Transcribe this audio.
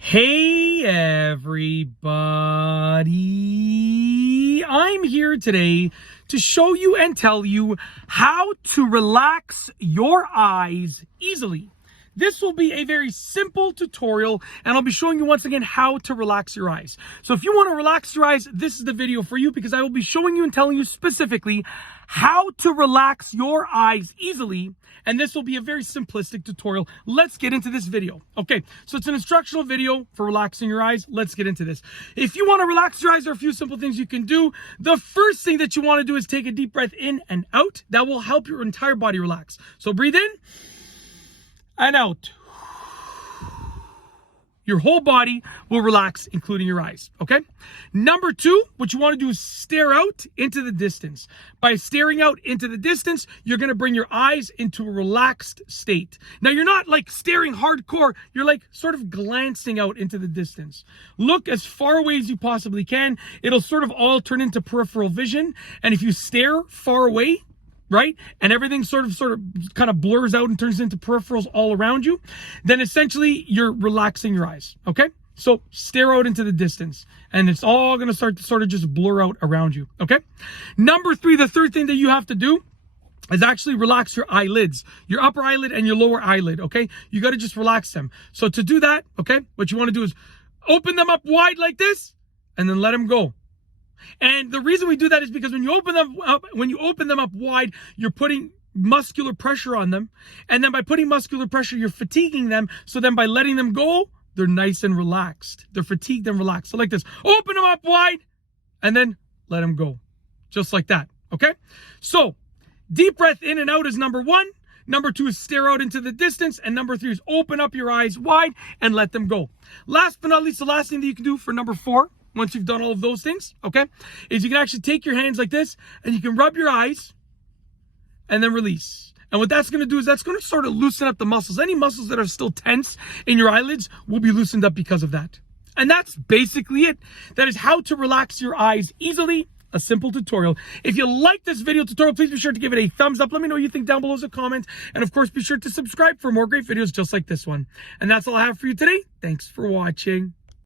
Hey everybody, I'm here today to show you and tell you how to relax your eyes easily. This will be a very simple tutorial and I'll be showing you once again how to relax your eyes. So if you want to relax your eyes, this is the video for you because I will be showing you and telling you specifically how to relax your eyes easily. And this will be a very simplistic tutorial. Let's get into this video. Okay, so it's an instructional video for relaxing your eyes. Let's get into this. If you want to relax your eyes, there are a few simple things you can do. The first thing that you want to do is take a deep breath in and out. That will help your entire body relax. So breathe in and out. Your whole body will relax, including your eyes, okay? Number two, what you want to do is stare out into the distance. By staring out into the distance, you're going to bring your eyes into a relaxed state. Now, you're not like staring hardcore. You're like sort of glancing out into the distance. Look as far away as you possibly can. It'll sort of all turn into peripheral vision. And if you stare far away, right? And everything sort of kind of blurs out and turns into peripherals all around you, then essentially you're relaxing your eyes, okay? So stare out into the distance and it's all going to start to sort of just blur out around you, okay? Number three, the third thing that you have to do is actually relax your eyelids, your upper eyelid and your lower eyelid, okay? You got to just relax them. So to do that, okay, what you want to do is open them up wide like this and then let them go. And the reason we do that is because when you open them up wide, you're putting muscular pressure on them. And then by putting muscular pressure, you're fatiguing them. So then by letting them go, they're nice and relaxed. They're fatigued and relaxed. So like this, open them up wide and then let them go. Just like that. Okay. So deep breath in and out is number one. Number two is stare out into the distance. And number three is open up your eyes wide and let them go. Last but not least, the last thing that you can do for number four, once you've done all of those things, okay, is you can actually take your hands like this and you can rub your eyes and then release. And what that's going to do is that's going to sort of loosen up the muscles. Any muscles that are still tense in your eyelids will be loosened up because of that. And that's basically it. That is how to relax your eyes easily. A simple tutorial. If you like this video tutorial, please be sure to give it a thumbs up. Let me know what you think down below as a comment. And of course, be sure to subscribe for more great videos just like this one. And that's all I have for you today. Thanks for watching.